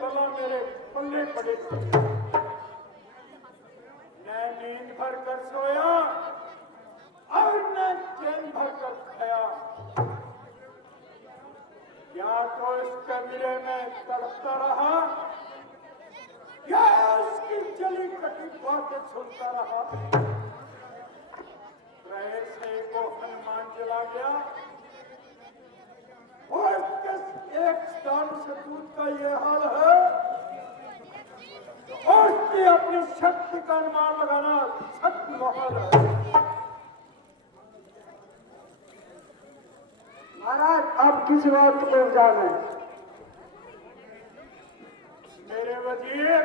बला मेरे पल्ले पड़े। मैं नींद भर कर सोया और न चैन भर कर खाया। या तो इस कमरे में तड़पता रहा या उसकी जली कटी बातें सुनता रहा। से को हनुमान चला गया और एक स्थान सपूत का ये हाल है और उसकी अपनी शक्ति का अनुमान लगाना सत्य महल है। महाराज आप किस बात को जाने? मेरे वजीर,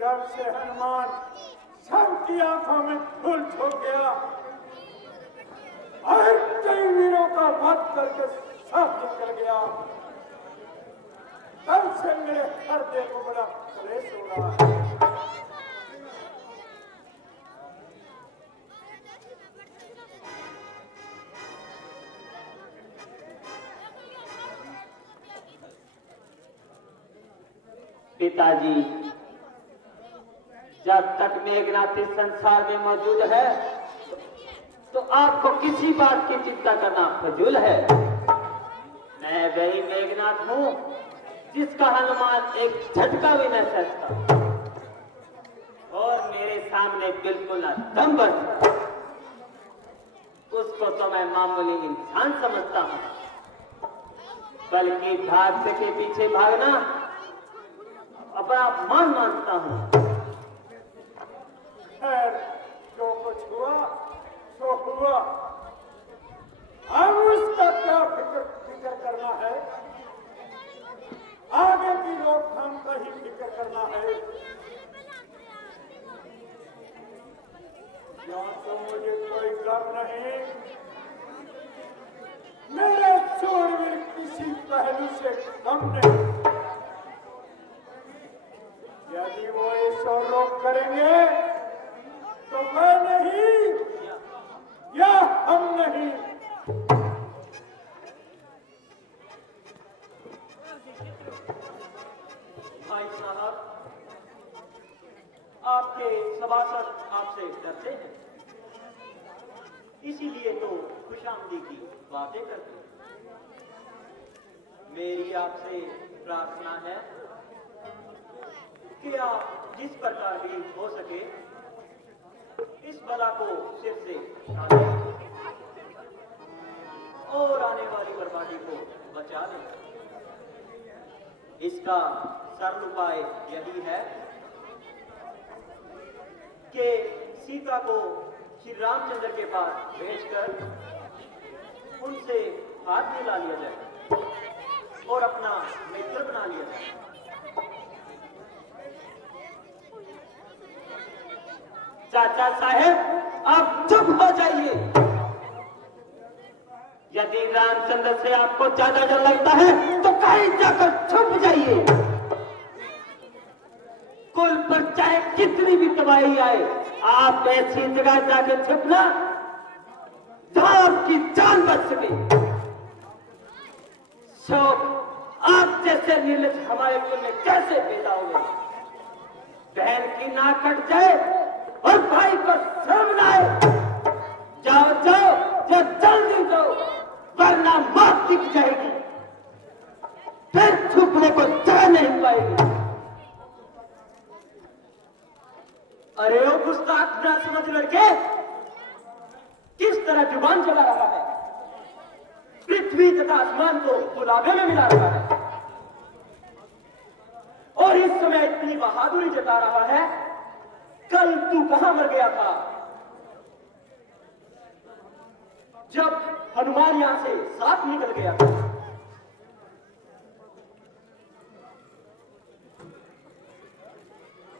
जब से हनुमान सबकी आंखों में धूल झोंक गया और कई वीरों का वध करके सब निकल गया, तब से मेरे हृदय को बड़ा क्लेश हो रहा है। पिताजी, जब तक मेघनाथ इस संसार में मौजूद है तो आपको किसी बात की चिंता करना फजूल है। मैं वही मेघनाथ हूं जिसका हनुमान एक झटका भी न सकता और मेरे सामने बिल्कुल न दम बरसता। उसको तो मैं मामूली इंसान समझता हूं, बल्कि भाग्य के पीछे भागना अपना अपमान मानता हूं। जो कुछ हुआ सो हुआ, अब उसका क्या फिक्र करना है? आगे की रोकथाम का ही फिक्र करना है। या तो मुझे कोई गम नहीं, मेरे शूरवीर किसी पहलू से कम नहीं। यदि वो इस और रोक करेंगे तो मैं नहीं या हम नहीं। भाई साहब, आपके सभासद आपसे डरते हैं, इसीलिए तो खुशामदी की बातें करते हैं। मेरी आपसे प्रार्थना है कि आप जिस प्रकार भी हो सके इस बला को सिर से उठा लें और आने वाली बर्बादी को बचा लें। इसका सरल उपाय यही है कि सीता को श्री रामचंद्र के पास भेजकर उनसे हाथ मिला लिया जाए और अपना मित्र बना लिया जाए। चाचा साहेब, आप चुप हो जाइए। यदि रामचंद्र से आपको ज्यादा डर लगता है तो कहीं जाकर छुप जाइए। कुल पर चाहे कितनी भी तबाही आए, आप ऐसी जगह जाकर छुपना जहां आपकी जान बच सके। शोक, आप जैसे निर्लज हमारे कुल में कैसे पैदा हुए? बहन की नाक कट जाए और भाई को शर्म न आए। जाओ जाओ, जल्दी जाओ, वरना मौत दिख जाएगी, फिर छुपने को जगह नहीं पाएगी। अरे ओ गुस्ताख ना समझ लड़के, किस तरह जुबान चला रहा है, पृथ्वी तथा आसमान को गुलाबे में मिला रहा है और इस समय इतनी बहादुरी जता रहा है। कल तू कहां मर गया था जब हनुमान यहां से साथ निकल गया था?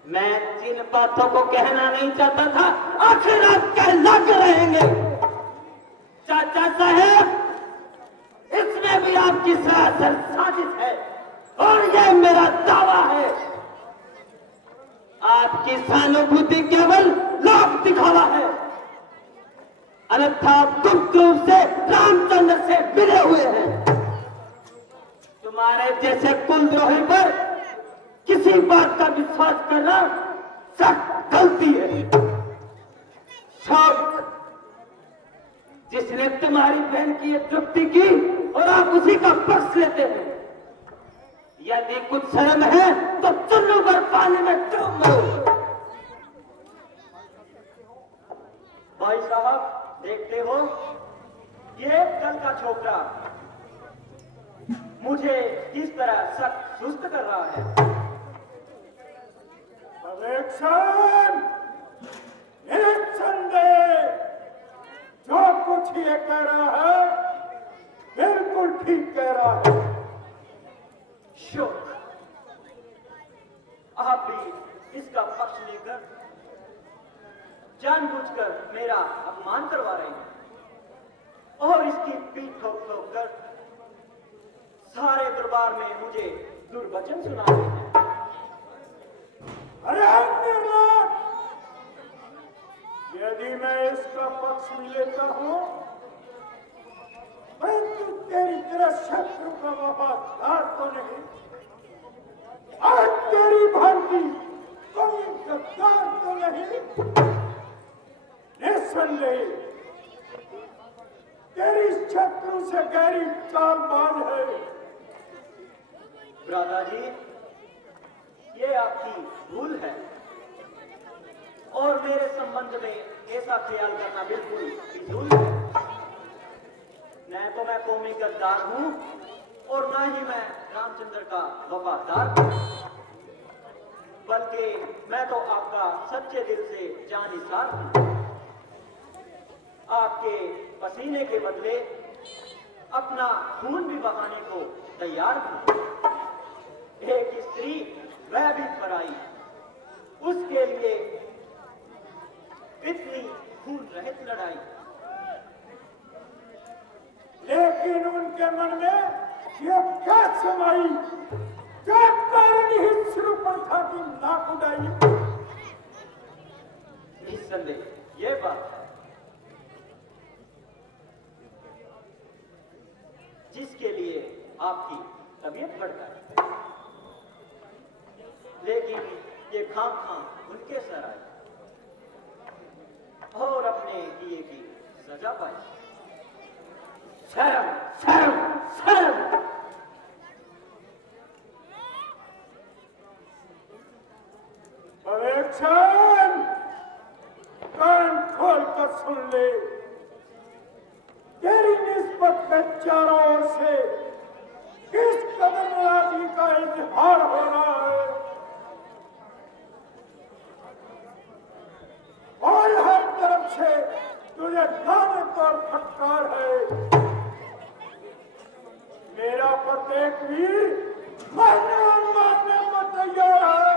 मैं जिन बातों को कहना नहीं चाहता था आखिर आप कह लग रहेंगे। चाचा साहेब, इसमें भी आपकी सरासर साजिश है और यह मेरा दावा है। आपकी सहानुभूति केवल लोक दिखावा है, अन्यथा गुप्त रूप से रामचंद्र से मिले हुए हैं। तुम्हारे जैसे कुलद्रोही पर किसी बात का विश्वास करना सख्त गलती है। शौक जिसने तुम्हारी बहन की तृप्ति की और आप उसी का पक्ष लेते हैं। यदि कुछ शर्म है तो चुन्नू पर पानी में डूब मरो। भाई साहब देखते हो, ये कल का छोकरा मुझे किस तरह सख्त सुस्त कर रहा है। निसंदेह जो कुछ ये कह रहा है बिल्कुल ठीक कह रहा है। शोक, आप भी इसका पक्ष लेकर जानबूझकर मेरा अपमान करवा रहे हैं और इसकी पीठ ठोक ठोक कर सारे दरबार में मुझे दुर्वचन सुना रहे हैं। अरे निर्लज! यदि मैं इसका पक्ष लेता हूं परंतु तेरी तरह शत्रु का वफादार तो नहीं, और तेरी भांति कोई गद्दार तो नहीं। निसंदेह तेरी शत्रु से गहरी चालबाज है। दादाजी, ये आपकी भूल है और मेरे संबंध में ऐसा ख्याल करना बिल्कुल फिजूल है। न तो मैं कौमी गद्दार हूं और न ही मैं रामचंद्र का वफादार हूं, बल्कि मैं तो आपका सच्चे दिल से जानिसार हूं। आपके पसीने के बदले अपना खून भी बहाने को तैयार हूं। एक स्त्री, वह भी पराई, उसके लिए इतनी खून रहित लड़ाई। लेकिन उनके मन में यह क्या समाई, क्या कारण ही शुरू पर था कि नाक उड़ाई। निस्संदेह ये बात है, जिसके लिए आपकी तबीयत बढ़ता है, लेकिन ये खाम उनके सर आए और अपने किए की सजा पाई। शर्म शर्म शर्म! परीक्षण कान खोल कर सुन ले, तेरी निस्बत में चारों ओर से किस कदर नाराजगी का इजहार हो रहा है और हर तरफ से तुझे लानत और फटकार है। मेरा प्रत्येक वीर मरने और मारने को तैयार है,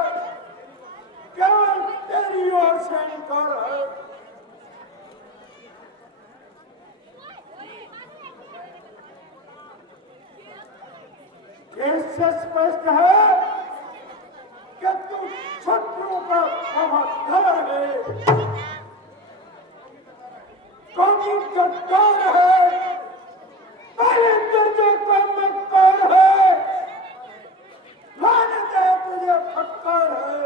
केवल तेरी ओर से इनकार है। इससे स्पष्ट है कि तू शत्रु का वफादार है, कौमी गद्दार है, पहले दर्जे का मक्कार है, लानत है तुझे फटकार है।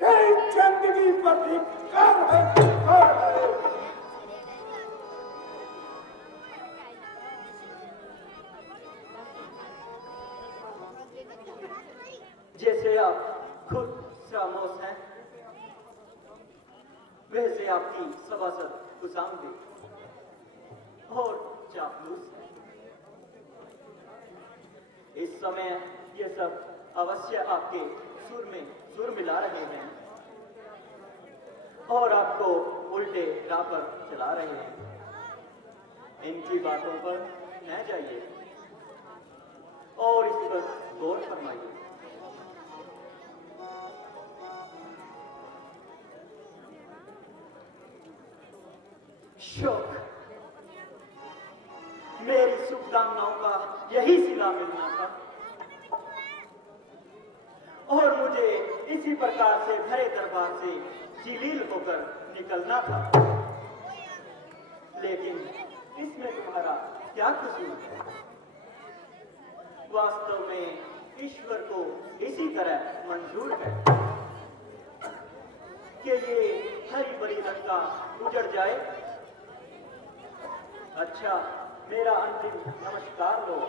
तेरी जिंदगी पर धिक्कार है, धिक्कार है। जैसे आप खुद खामोश हैं, वैसे आपकी सभासद खुशामदी और चापलूस है। इस समय ये सब अवश्य आपके सुर में सुर मिला रहे हैं और आपको उल्टे राह पर चला रहे हैं। इनकी बातों पर न जाइए और इस पर गौर फरमाइए। शोक, मेरी शुभकामनाओं का यही सिला मिलना था और मुझे इसी प्रकार से भरे दरबार से जिलील होकर निकलना था। क्या कसूर है? वास्तव में ईश्वर को इसी तरह मंजूर है कि ये हरी भरी लंका उजड़ जाए। अच्छा, मेरा अंतिम नमस्कार लो।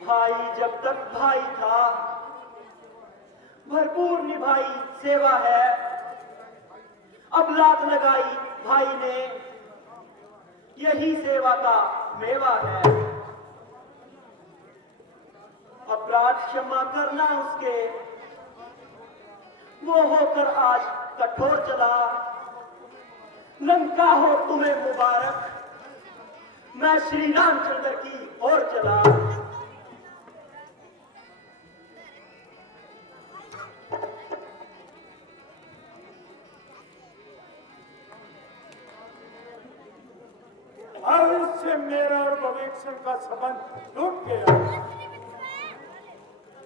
भाई जब तक भाई था, भरपूर निभाई सेवा है। अब लात लगाई भाई ने, यही सेवा का मेवा है। अपराध क्षमा करना उसके, वो होकर आज कठोर चला। लंका हो तुम्हें मुबारक, मैं श्री रामचंद्र की ओर चला। से मेरा और भविष्य का संबंध टूट गया।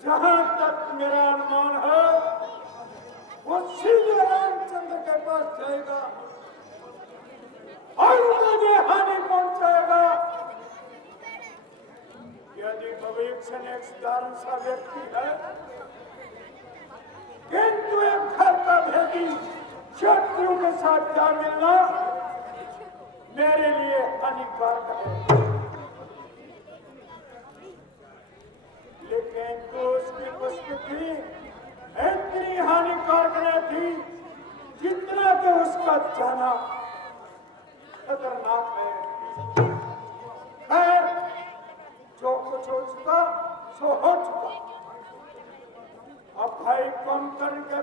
जहां तक मेरा अनुमान है, वो सीधे रामचंद्र के पास जाएगा और मुझे हानि पहुंचाएगा। यदि भविष्य एक साधारण सा व्यक्ति है, किंतु एक घर का भेदी शत्रु के साथ जा मिलना मेरे लिए हानिकारक है। लेकिन तो उसकी उपस्थिति इतनी हानिकारक नहीं थी जितना कि उसका जाना खतरनाक है। खैर, जो कुछ हो चुका सो हो चुका। अब भाई कम करके